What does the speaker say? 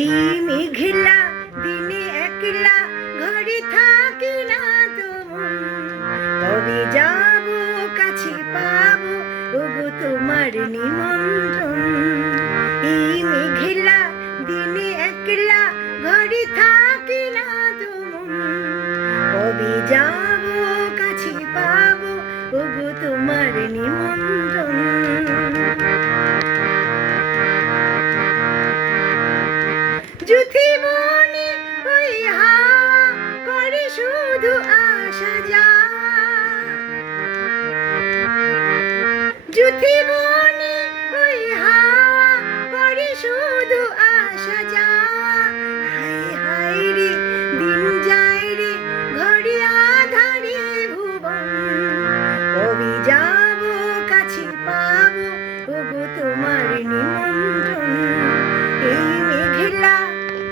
এই মেঘলা দিনে একলা ঘরে থাকি না তুমি, কবে যাব কাছে পাবো ওগো তোমার নিমন্ত্রণ। এই মেঘলা দিনে একলা ঘরে থাকি না তুমি, কবে যাব কাছে পাবো ওগো তোমার নিমন্ত্রণ। যুথি মনে ওই হাওয়া করে শুধু আসা যাওয়া, যুথি